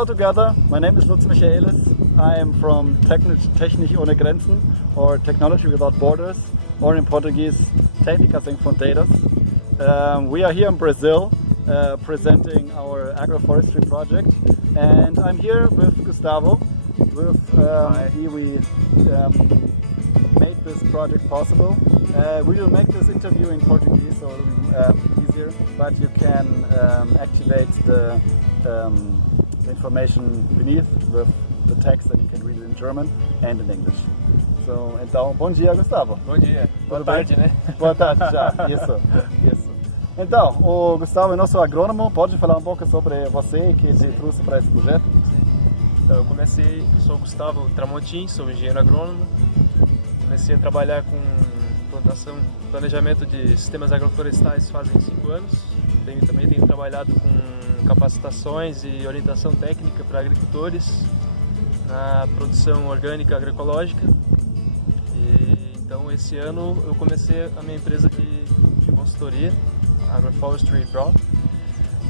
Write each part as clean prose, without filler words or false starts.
Hello together, my name is Lutz Michaelis. I am from Technik Ohne Grenzen, or Technology Without Borders, or in Portuguese, Técnicas Sem Fronteiras. We are here in Brazil presenting our agroforestry project, and I'm here with Gustavo. We made this project possible. We will make this interview in Portuguese so it'll be easier, but you can activate the information beneath with the text and you can read it in German and in English. So, então, bom dia, Gustavo. Bom dia. Boa Tudo tarde, bem? né? Boa tarde já, isso. Então, o Gustavo é nosso agrônomo, pode falar um pouco sobre você que te trouxe para esse projeto? Então, eu sou o Gustavo Tramontim, sou engenheiro agrônomo. Comecei a trabalhar com plantação, planejamento de sistemas agroflorestais fazem 5 anos. Também tenho trabalhado com capacitações e orientação técnica para agricultores na produção orgânica agroecológica. Então, esse ano eu comecei a minha empresa de consultoria, Agroforestry Pro,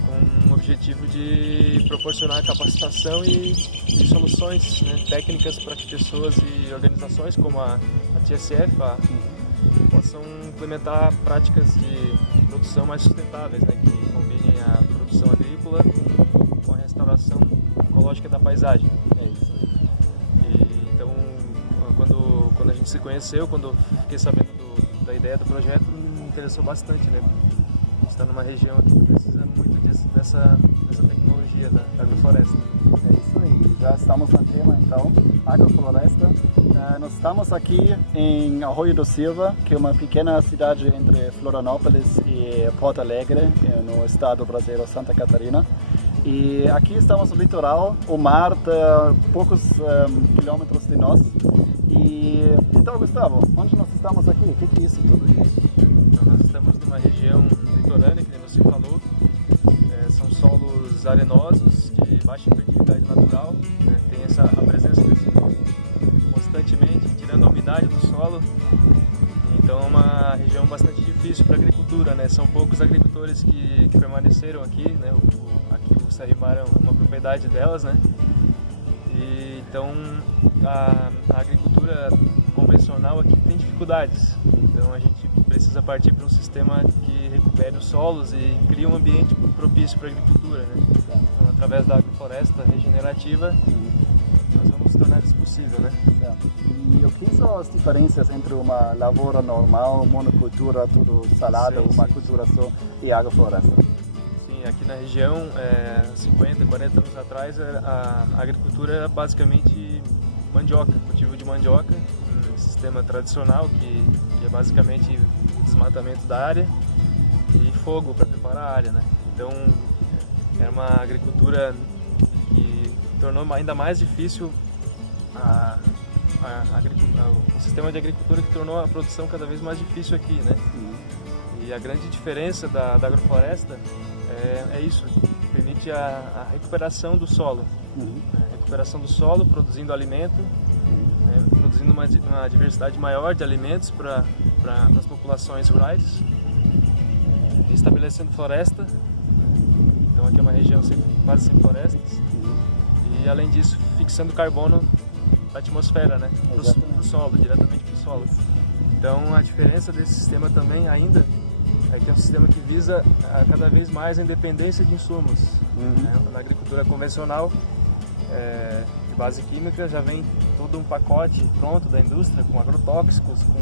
com o objetivo de proporcionar capacitação e soluções, né, técnicas para que pessoas e organizações como a TSF possam implementar práticas de produção mais sustentáveis, né, que combinem a produção agrícola com a restauração ecológica da paisagem. É isso. Então, quando a gente se conheceu, quando fiquei sabendo da ideia do projeto, me interessou bastante, né? Está numa região aqui que precisa muito dessa tecnologia da agrofloresta. É isso aí, já estamos no tema então, agrofloresta. Nós estamos aqui em Arroio do Silva, que é uma pequena cidade entre Florianópolis e Porto Alegre, no estado brasileiro Santa Catarina. E aqui estamos no litoral, o mar está poucos quilômetros de nós. E então, Gustavo, onde nós estamos aqui? O que é isso tudo isso? Então, nós estamos numa região litorânea, que você falou. São solos arenosos, de baixa fertilidade natural, né? Tem a presença desse constantemente, tirando a umidade do solo. Então é uma região bastante difícil para a agricultura, né? São poucos agricultores que permaneceram aqui, né? Aqui o Serrimar é uma propriedade delas, né? Então a agricultura convencional aqui tem dificuldades. Então a gente precisa partir para um sistema que recupere os solos e crie um ambiente propício para a agricultura, né? Então, através da agrofloresta regenerativa, nós vamos tornar isso possível, né? E o que são as diferenças entre uma lavoura normal, monocultura, tudo salada, uma cultura só, e agrofloresta? Sim, aqui na região, 50, 40 anos atrás, a agricultura era basicamente mandioca, cultivo de mandioca, um sistema tradicional que é basicamente o desmatamento da área e fogo para preparar a área, né? Então, era uma agricultura que tornou ainda mais difícil o sistema de agricultura, que tornou a produção cada vez mais difícil aqui, né? E a grande diferença da agrofloresta é isso, permite a recuperação do solo, recuperação do solo, produzindo alimento, produzindo uma diversidade maior de alimentos para as populações rurais, estabelecendo floresta. Então aqui é uma região quase sem florestas, e além disso fixando carbono da atmosfera, né, pro solo, diretamente para o solo. Então a diferença desse sistema também ainda é que é um sistema que visa cada vez mais a independência de insumos. Né? Na agricultura convencional, de base química, já vem todo um pacote pronto da indústria, com agrotóxicos, com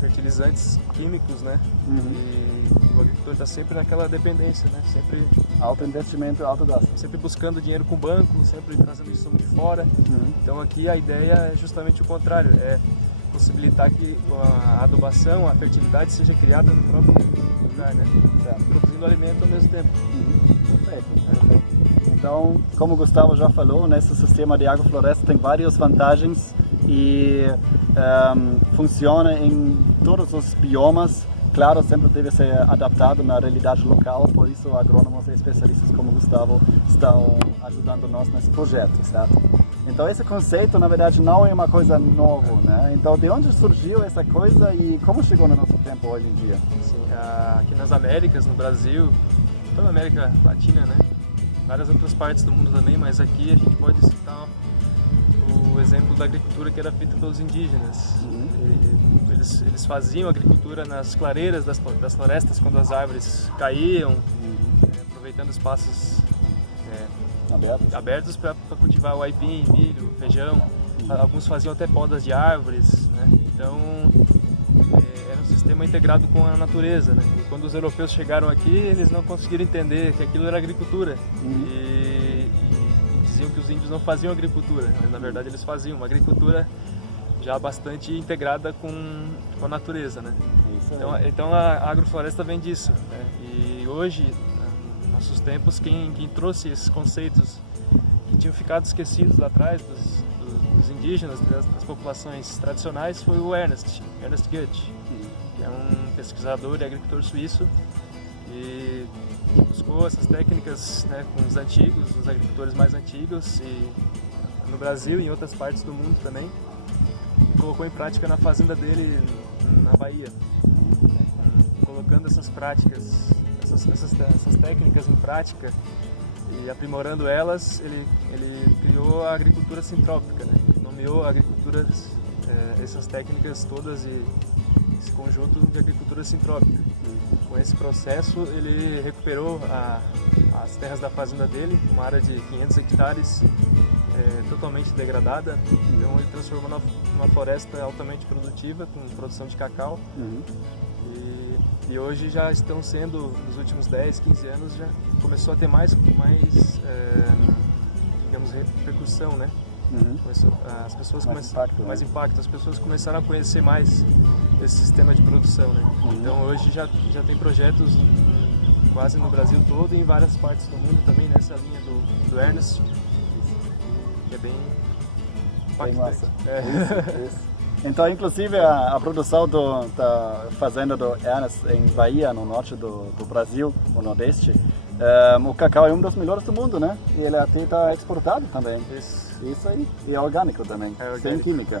fertilizantes químicos, né? E o agricultor está sempre naquela dependência, né? Sempre alto investimento, alto gasto. Sempre buscando dinheiro com o banco, sempre trazendo insumo de fora. Então aqui a ideia é justamente o contrário, é possibilitar que a adubação, a fertilidade seja criada no próprio lugar, né? Produzindo alimento ao mesmo tempo. Perfeito. Então, como o Gustavo já falou, nesse sistema de agrofloresta tem várias vantagens e funciona em todos os biomas. Claro, sempre deve ser adaptado na realidade local, por isso agrônomos e especialistas como o Gustavo estão ajudando nós nesse projeto, certo? Então esse conceito, na verdade, não é uma coisa nova, né? Então de onde surgiu essa coisa e como chegou no nosso tempo hoje em dia? Sim, aqui nas Américas, no Brasil, toda a América Latina, né? várias outras partes do mundo também, mas aqui a gente pode citar o exemplo da agricultura que era feita pelos indígenas. Eles faziam agricultura nas clareiras das florestas quando as árvores caíam, aproveitando espaços abertos para cultivar o aipim, milho, feijão. Alguns faziam até podas de árvores, né? Então era um sistema integrado com a natureza, né? E quando os europeus chegaram aqui, eles não conseguiram entender que aquilo era agricultura. E diziam que os índios não faziam agricultura, mas na verdade eles faziam uma agricultura já bastante integrada com a natureza, né? Então a agrofloresta vem disso, né? E hoje, nos nossos tempos, quem trouxe esses conceitos que tinham ficado esquecidos lá atrás dos indígenas, das populações tradicionais, foi o Ernst Goethe, que é um pesquisador e agricultor suíço, e buscou essas técnicas, né, com os agricultores mais antigos, e no Brasil e em outras partes do mundo também, e colocou em prática na fazenda dele na Bahia, colocando essas práticas, essas técnicas em prática e aprimorando elas. Ele criou a agricultura sintrópica, né? Nomeou a agricultura, essas técnicas todas e esse conjunto de agricultura sintrópica. Com esse processo ele recuperou as terras da fazenda dele, uma área de 500 hectares totalmente degradada. Então ele transformou numa floresta altamente produtiva, com produção de cacau. E hoje já estão sendo, nos últimos 10, 15 anos, já começou a ter mais digamos, repercussão, né? As pessoas mais impacto. As pessoas começaram a conhecer mais esse sistema de produção, né? Então hoje já tem projetos quase no Brasil todo e em várias partes do mundo também nessa linha do Ernst, que é bem impactante. Isso. Então, inclusive, a produção da fazenda do Ernst em Bahia, no norte do Brasil, no nordeste, o cacau é um dos melhores do mundo, né? E ele até está exportado também. Isso aí. E é orgânico também, sem química.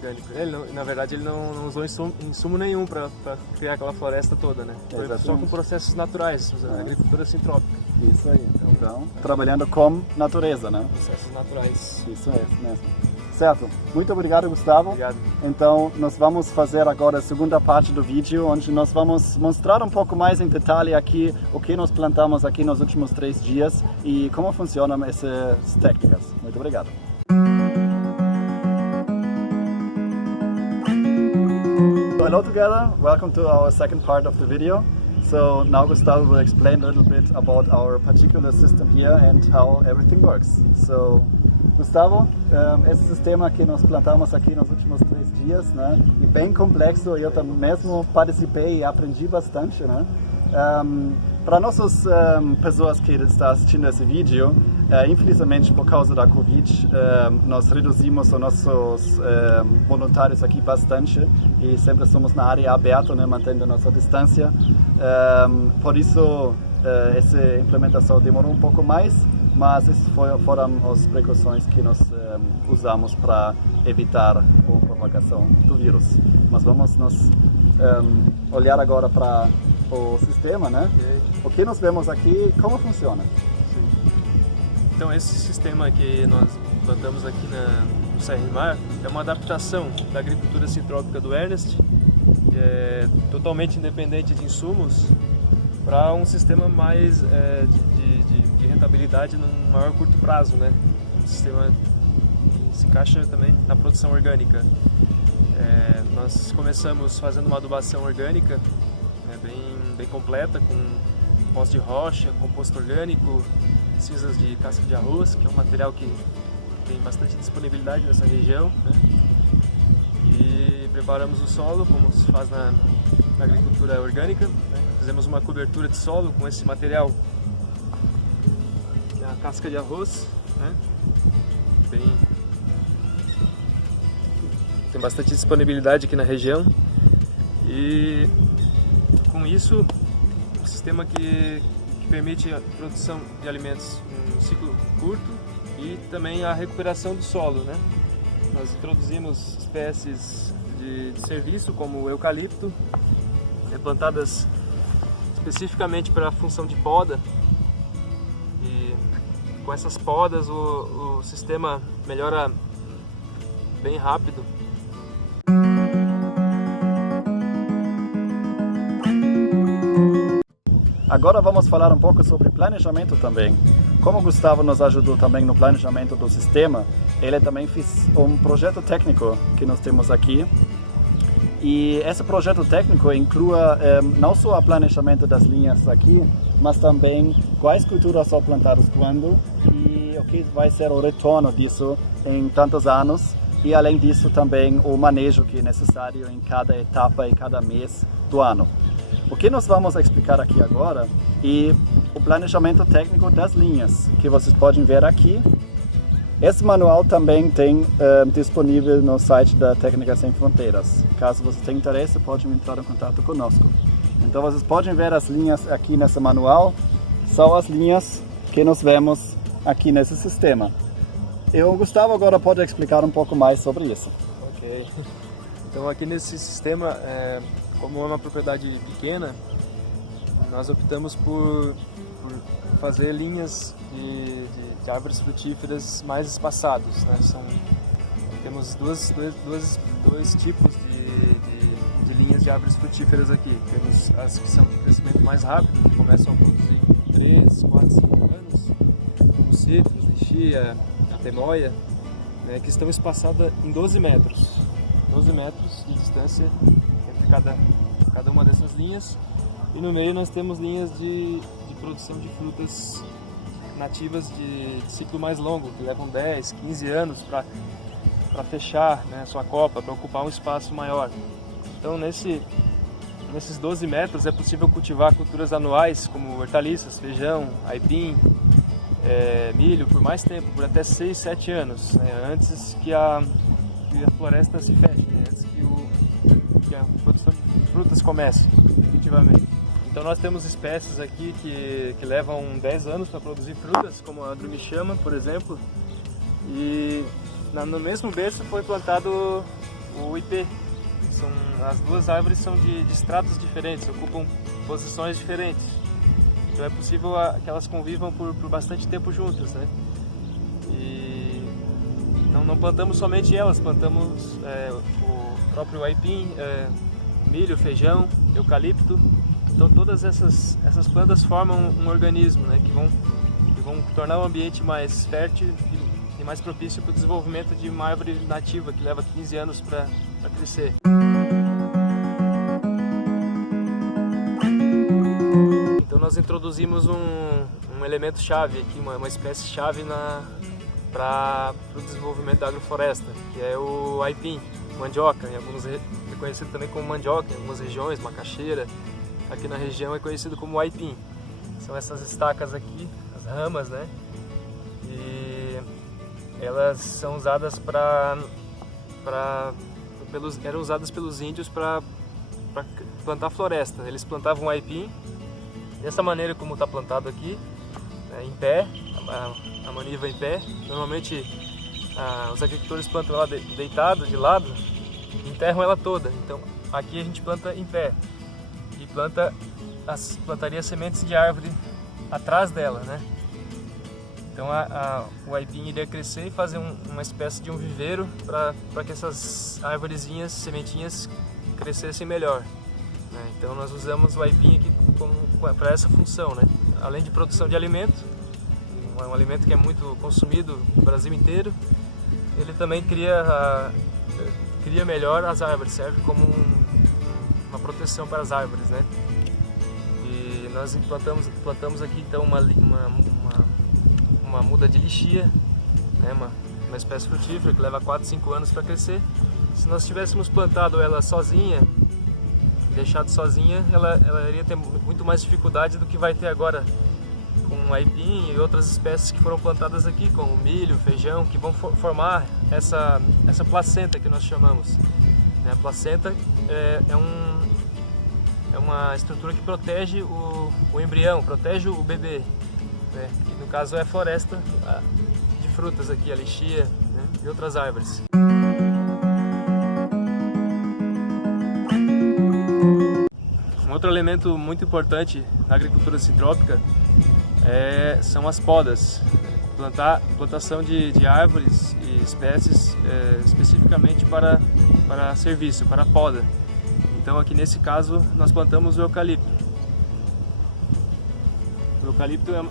Na verdade, ele não usou insumo nenhum para criar aquela floresta toda, né? Foi só com processos naturais, agricultura sintrópica. Isso aí. Então, trabalhando com natureza, né? Processos naturais. Isso é mesmo. Certo. Muito obrigado, Gustavo. Obrigado. Então, nós vamos fazer agora a segunda parte do vídeo, onde nós vamos mostrar um pouco mais em detalhe aqui o que nós plantamos aqui nos últimos 3 dias e como funcionam essas técnicas. Muito obrigado. Hello together, welcome to our second part of the video. So now Gustavo will explain a little bit about our particular system here and how everything works. So, Gustavo, esse sistema que nós plantamos aqui nos últimos 3 dias, né, é bem complexo, eu também mesmo participei e aprendi bastante, né. Para nossas pessoas que estão assistindo esse vídeo, infelizmente por causa da Covid, nós reduzimos os nossos voluntários aqui bastante e sempre somos na área aberta, né, mantendo nossa distância. Por isso, essa implementação demorou um pouco mais, mas essas foram as precauções que nós usamos para evitar a propagação do vírus. Mas vamos olhar agora para o sistema, né? O que nós vemos aqui, como funciona? Sim. Então esse sistema que nós plantamos aqui no Serrimar é uma adaptação da agricultura sintrópica do Ernst, que é totalmente independente de insumos, para um sistema mais de rentabilidade num maior curto prazo, né? Um sistema que se encaixa também na produção orgânica. Nós começamos fazendo uma adubação orgânica, né, bem completa, com pós de rocha, composto orgânico, cinzas de casca de arroz, que é um material que tem bastante disponibilidade nessa região, né? E preparamos o solo, como se faz na agricultura orgânica, né? Fizemos uma cobertura de solo com esse material, que é a casca de arroz, né? Tem bastante disponibilidade aqui na região, e com isso um sistema que permite a produção de alimentos em um ciclo curto e também a recuperação do solo, né? Nós introduzimos espécies de serviço como o eucalipto, plantadas especificamente para a função de poda, e com essas podas o sistema melhora bem rápido. Agora vamos falar um pouco sobre planejamento também. Como o Gustavo nos ajudou também no planejamento do sistema, ele também fez um projeto técnico que nós temos aqui. E esse projeto técnico inclui não só o planejamento das linhas aqui, mas também quais culturas são plantadas quando e o que vai ser o retorno disso em tantos anos. E além disso também o manejo que é necessário em cada etapa e cada mês do ano. O que nós vamos explicar aqui agora é o planejamento técnico das linhas, que vocês podem ver aqui. Esse manual também tem disponível no site da Técnicas Sem Fronteiras. Caso vocês tenham interesse, podem entrar em contato conosco. Então vocês podem ver as linhas aqui nesse manual, são as linhas que nós vemos aqui nesse sistema. E o Gustavo agora pode explicar um pouco mais sobre isso. Ok. Então aqui nesse sistema, como é uma propriedade pequena, nós optamos por fazer linhas de árvores frutíferas mais espaçadas, né? Temos dois tipos de linhas de árvores frutíferas aqui. Temos as que são de crescimento mais rápido, que começam a produzir com 3, 4, 5 anos, como citros, lixia, a temoia, né? Que estão espaçadas em 12 metros. 12 metros de distância entre cada uma dessas linhas. E no meio nós temos linhas de produção de frutas nativas de ciclo mais longo, que levam 10, 15 anos para fechar, né, sua copa, para ocupar um espaço maior. Então nesses 12 metros é possível cultivar culturas anuais como hortaliças, feijão, aipim, milho por mais tempo, por até 6, 7 anos, né, antes que a floresta se feche, né, antes que a produção de frutas comece, efetivamente. Então nós temos espécies aqui que levam 10 anos para produzir frutas, como a drumichama, por exemplo. E no mesmo berço foi plantado o ipê. As duas árvores são de estratos diferentes, ocupam posições diferentes. Então é possível que elas convivam por bastante tempo juntas, né? E não plantamos somente elas, plantamos o próprio aipim, milho, feijão, eucalipto. Então todas essas plantas formam um organismo, né, que vão tornar o ambiente mais fértil e mais propício para o desenvolvimento de uma árvore nativa que leva 15 anos para crescer. Então nós introduzimos um elemento chave aqui, uma espécie chave para o desenvolvimento da agrofloresta, que é o aipim, mandioca, é conhecido também como mandioca em algumas regiões, macaxeira. Aqui na região é conhecido como aipim. São essas estacas aqui, as ramas, né? E elas são usadas eram usadas pelos índios para plantar floresta. Eles plantavam aipim dessa maneira como está plantado aqui, né, em pé, a maniva em pé. Normalmente os agricultores plantam ela deitado, de lado, e enterram ela toda. Então aqui a gente planta em pé. E plantaria sementes de árvore atrás dela, né? Então o aipim iria crescer e fazer uma espécie de um viveiro para que essas arvorezinhas, sementinhas, crescessem melhor, né? Então nós usamos o aipim aqui para essa função, né? Além de produção de alimento, um alimento que é muito consumido no Brasil inteiro, ele também cria melhor as árvores, serve como uma proteção para as árvores, né? E nós plantamos aqui então uma muda de lixia, né? Uma espécie frutífera que leva 4, 5 anos para crescer. Se nós tivéssemos plantado ela sozinha, deixado sozinha, ela iria ter muito mais dificuldade do que vai ter agora com aipim e outras espécies que foram plantadas aqui, como milho, feijão, que vão formar essa placenta que nós chamamos. A placenta é uma estrutura que protege o embrião, protege o bebê, né? Que no caso é a floresta de frutas aqui, a lixia, né? E outras árvores. Um outro elemento muito importante na agricultura sintrópica são as podas. plantação de árvores e espécies especificamente para serviço, para poda. Então aqui nesse caso nós plantamos o eucalipto. O eucalipto é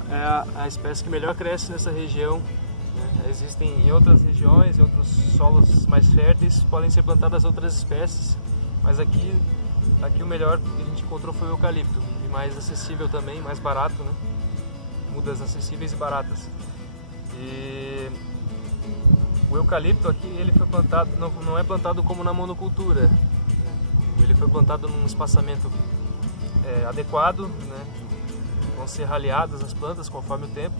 a espécie que melhor cresce nessa região, né? Existem em outras regiões, em outros solos mais férteis, podem ser plantadas outras espécies, mas aqui o melhor que a gente encontrou foi o eucalipto, e mais acessível também, mais barato, né? Mudas acessíveis e baratas. E o eucalipto aqui ele foi plantado, não é plantado como na monocultura, né? Ele foi plantado num espaçamento adequado, né? Vão ser raleadas as plantas conforme o tempo,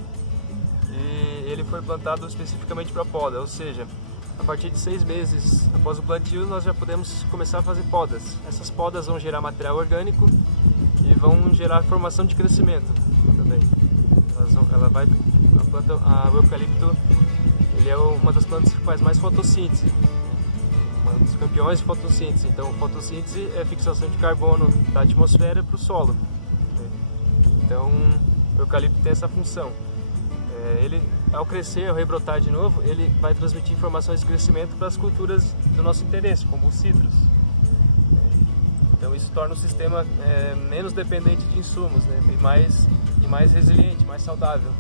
e ele foi plantado especificamente para poda, ou seja, a partir de 6 meses após o plantio nós já podemos começar a fazer podas. Essas podas vão gerar material orgânico e vão gerar formação de crescimento também. O eucalipto ele é uma das plantas que faz mais fotossíntese, um dos campeões de fotossíntese. Então, fotossíntese é a fixação de carbono da atmosfera para o solo. Então, o eucalipto tem essa função. Ele, ao crescer, ao rebrotar de novo, ele vai transmitir informações de crescimento para as culturas do nosso interesse, como os citros. Então, isso torna o sistema menos dependente de insumos, né? e mais resiliente, mais saudável.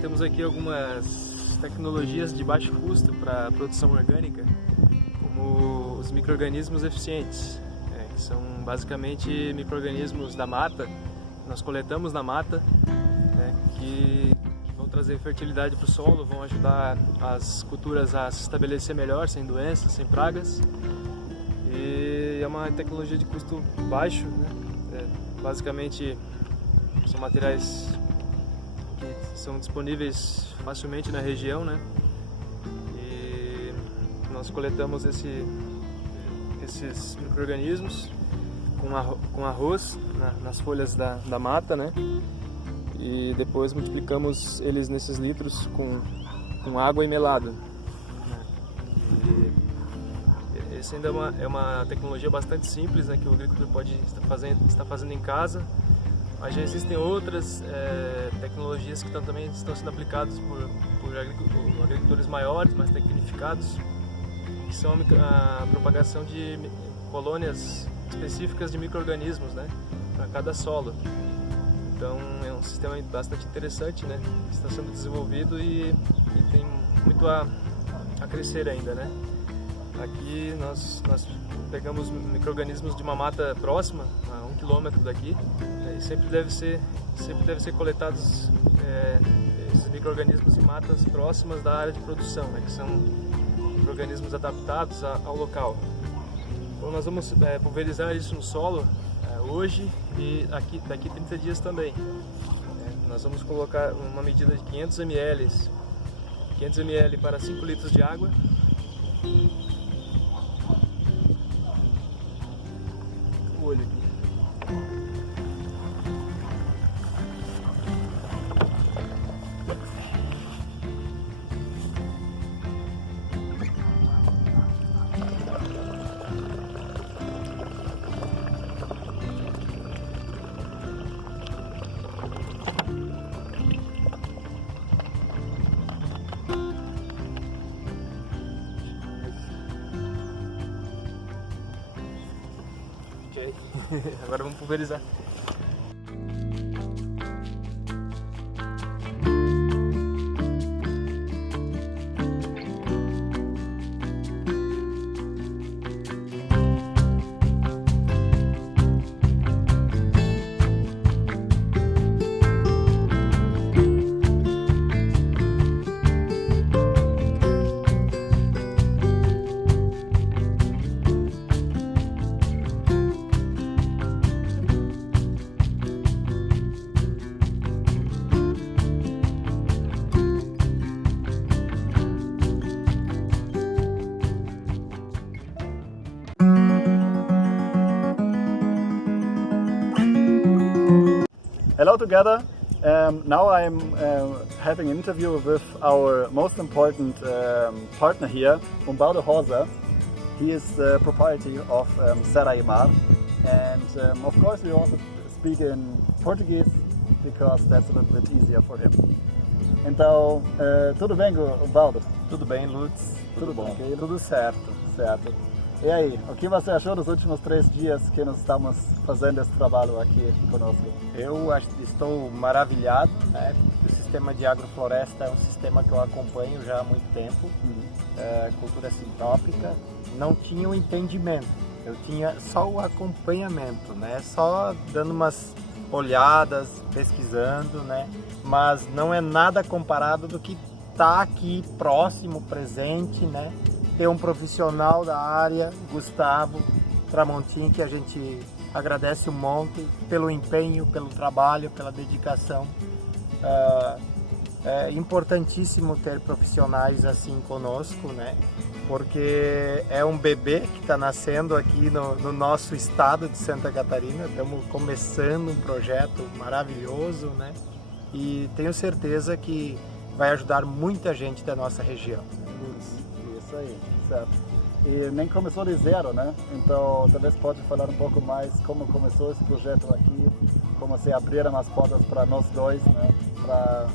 Temos aqui algumas tecnologias de baixo custo para a produção orgânica, como os micro-organismos eficientes, que são basicamente micro-organismos da mata, que nós coletamos na mata, que vão trazer fertilidade para o solo, vão ajudar as culturas a se estabelecer melhor, sem doenças, sem pragas. E é uma tecnologia de custo baixo, né? Basicamente são materiais que são disponíveis facilmente na região, né? E nós coletamos esses micro-organismos com arroz nas folhas da mata, né? E depois multiplicamos eles nesses litros com água e melado. E essa ainda é uma tecnologia bastante simples, né, que o agricultor pode estar fazendo em casa, Mas já existem outras tecnologias que também estão sendo aplicadas por agricultores maiores, mais tecnificados, que são a propagação de colônias específicas de micro-organismos, né, para cada solo. Então é um sistema bastante interessante, né, que está sendo desenvolvido e tem muito a crescer ainda, né. Aqui nós pegamos micro-organismos de uma mata próxima, a 1 quilômetro daqui, e sempre deve ser coletados esses micro-organismos em matas próximas da área de produção, né, que são micro-organismos adaptados ao local. Então nós vamos pulverizar isso no solo hoje e daqui 30 dias também. Nós vamos colocar uma medida de 500 ml para 5 litros de água. O olho aqui. Agora vamos pulverizar. Hello together. Now I'm having an interview with our most important partner here, Umbaudo Rosa. He is the proprietor of Serra e Mar, and of course we also speak in Portuguese because that's a little bit easier for him. Então, tudo bem, Umbaudo? Tudo bem, Lutz? Tudo bom? Okay, tudo certo. Certo. E aí, o que você achou dos últimos 3 dias que nós estamos fazendo esse trabalho aqui conosco? Eu estou maravilhado, né? O sistema de agrofloresta é um sistema que eu acompanho já há muito tempo, cultura sintrópica. Não tinha o entendimento, eu tinha só o acompanhamento, né? Só dando umas olhadas, pesquisando, né? Mas não é nada comparado do que está aqui próximo, presente, né? Ter um profissional da área, Gustavo Tramontin, que a gente agradece um monte pelo empenho, pelo trabalho, pela dedicação. É importantíssimo ter profissionais assim conosco, né? Porque é um bebê que está nascendo aqui no nosso estado de Santa Catarina. Estamos começando um projeto maravilhoso, né? E tenho certeza que vai ajudar muita gente da nossa região. Isso aí, certo. E nem começou de zero, né? Então, talvez pode falar um pouco mais como começou esse projeto aqui, como se abriram as portas para nós dois, né? Para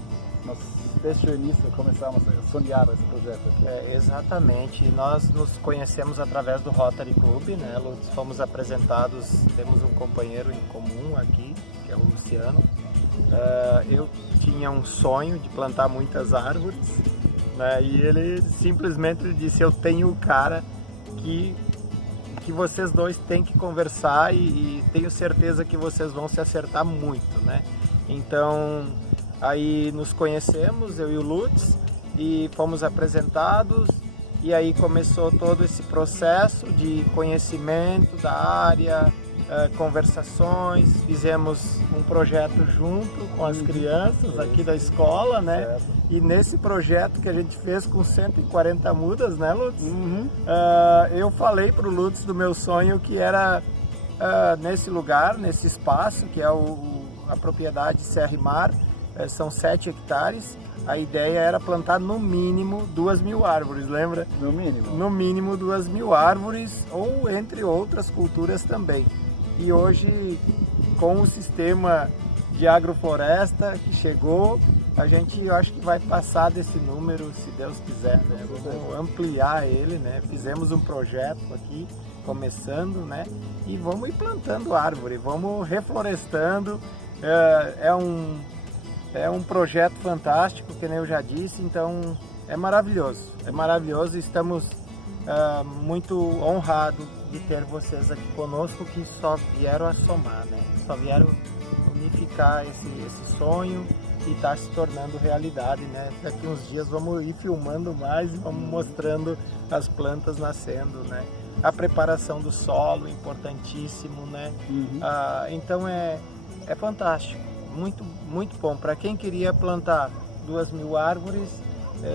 nós, desde o início, começamos a sonhar esse projeto aqui. Exatamente. Nós nos conhecemos através do Rotary Club, né, Lutz? Fomos apresentados, temos um companheiro em comum aqui, que é o Luciano. Eu tinha um sonho de plantar muitas árvores, né? E ele simplesmente disse: eu tenho o cara que vocês dois têm que conversar e tenho certeza que vocês vão se acertar muito, né? Então aí nos conhecemos, eu e o Lutz, e fomos apresentados, e aí começou todo esse processo de conhecimento da área, conversações, fizemos um projeto junto com as crianças aqui da escola, né? Certo. E nesse projeto que a gente fez com 140 mudas, né, Lutz? Eu falei para o Lutz do meu sonho que era nesse lugar, nesse espaço, que é a propriedade Serra e Mar, são 7 hectares. A ideia era plantar no mínimo 2.000 árvores, lembra? No mínimo? No mínimo 2.000 árvores, ou entre outras culturas também. E hoje, com o sistema de agrofloresta que chegou. A gente, eu acho que vai passar desse número, se Deus quiser, né? Vamos ampliar ele, né? Fizemos um projeto aqui, começando, né? E vamos ir plantando árvore, vamos reflorestando. É um projeto fantástico, que nem eu já disse, então é maravilhoso. Estamos muito honrados de ter vocês aqui conosco, que só vieram a somar, né? Só vieram unificar esse sonho e está se tornando realidade, né? Daqui uns dias vamos ir filmando mais e vamos mostrando as plantas nascendo, né? A preparação do solo, importantíssimo, né? Então é fantástico, muito bom. Para quem queria plantar 2.000 árvores,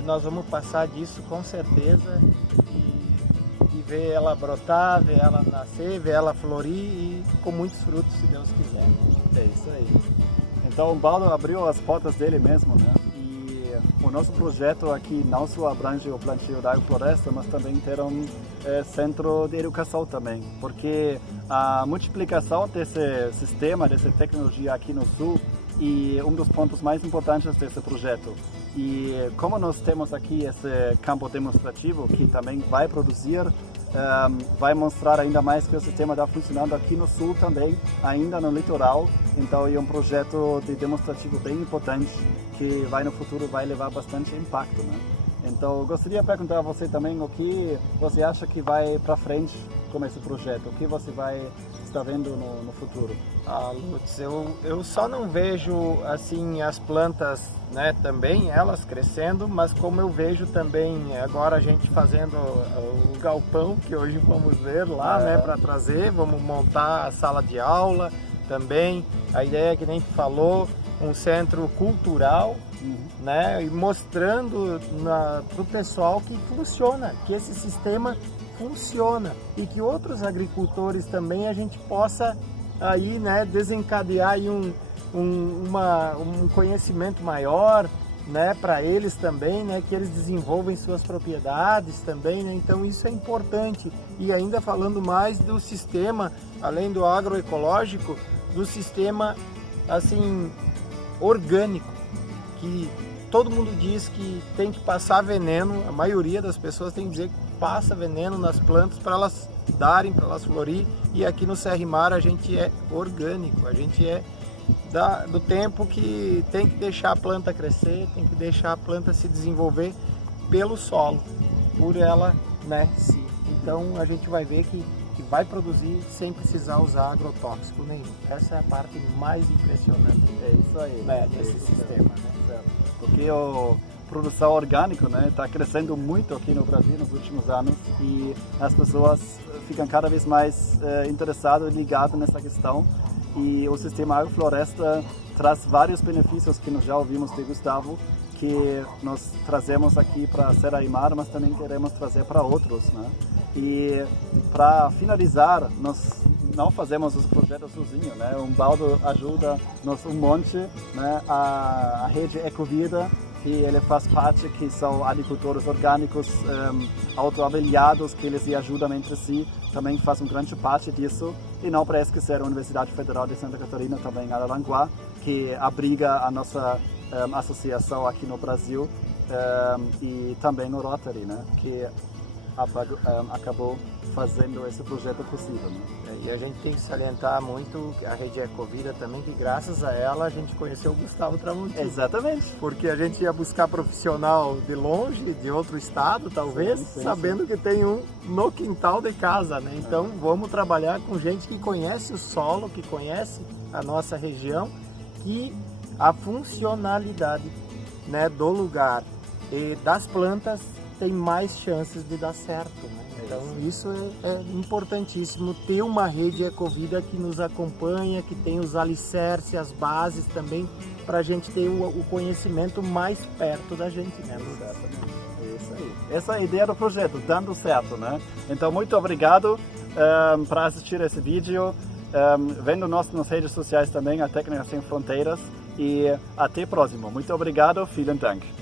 nós vamos passar disso com certeza e ver ela brotar, ver ela nascer, ver ela florir e com muitos frutos, se Deus quiser. É isso aí. Então o Baldo abriu as portas dele mesmo, né? E o nosso projeto aqui não só abrange o plantio da agrofloresta, mas também ter um centro de educação também, porque a multiplicação desse sistema, dessa tecnologia aqui no Sul, e um dos pontos mais importantes desse projeto. E como nós temos aqui esse campo demonstrativo que também vai produzir, vai mostrar ainda mais que o sistema está funcionando aqui no Sul também, ainda no litoral. Então é um projeto de demonstrativo bem importante que no futuro vai levar bastante impacto, né? Então eu gostaria de perguntar a você também o que você acha que vai para frente com esse projeto, o que você vai estar vendo no futuro? Lutz, eu só não vejo assim as plantas, né, também elas crescendo, mas como eu vejo também agora a gente fazendo o galpão que hoje vamos ver lá, né, para trazer, vamos montar a sala de aula também. A ideia é que nem tu falou, um centro cultural, né, e mostrando para o pessoal que funciona, que esse sistema funciona e que outros agricultores também a gente possa aí, né, desencadear aí um conhecimento maior, né, para eles também, né, que eles desenvolvem suas propriedades também, né? Então isso é importante. E ainda falando mais do sistema, além do agroecológico, do sistema assim orgânico, que todo mundo diz que tem que passar veneno, a maioria das pessoas tem que dizer que passa veneno nas plantas para elas darem, para elas florir, e aqui no Serrimar a gente é orgânico, a gente é do tempo que tem que deixar a planta crescer, tem que deixar a planta se desenvolver pelo solo, por ela, né, si. Então a gente vai ver que vai produzir sem precisar usar agrotóxico nenhum. Essa é a parte mais impressionante, isso aí, né, desse sistema, né? Porque a produção orgânica, né, está crescendo muito aqui no Brasil nos últimos anos e as pessoas ficam cada vez mais interessadas e ligadas nessa questão. E o sistema agrofloresta traz vários benefícios que nós já ouvimos de Gustavo, que nós trazemos aqui para Serra-e-Mar, mas também queremos trazer para outros, né? E para finalizar, nós não fazemos os projetos sozinhos, né? O Baldo ajuda-nos um monte, né? A rede Ecovida, que ele faz parte, que são agricultores orgânicos autoavaliados, que eles se ajudam entre si, também faz uma grande parte disso. E não para esquecer a Universidade Federal de Santa Catarina, também em Araranguá, que abriga a nossa associação aqui no Brasil, e também o Rotary, né, que acabou fazendo esse projeto possível, né? E a gente tem que salientar muito a rede Ecovida também, que graças a ela a gente conheceu o Gustavo Tramontini. Exatamente. Porque a gente ia buscar profissional de longe, de outro estado talvez, sim, sabendo que tem um no quintal de casa, né? Então vamos trabalhar com gente que conhece o solo, que conhece a nossa região, e a funcionalidade, né, do lugar e das plantas tem mais chances de dar certo, né? Então isso é importantíssimo, ter uma rede Ecovida que nos acompanha, que tem os alicerces, as bases também, para a gente ter o conhecimento mais perto da gente, né? Exatamente, é isso aí. Essa é a ideia do projeto, dando certo, né? Então muito obrigado para assistir esse vídeo, vendo nós nas redes sociais também, a Técnica Sem Fronteiras, e até próximo. Muito obrigado, vielen Dank.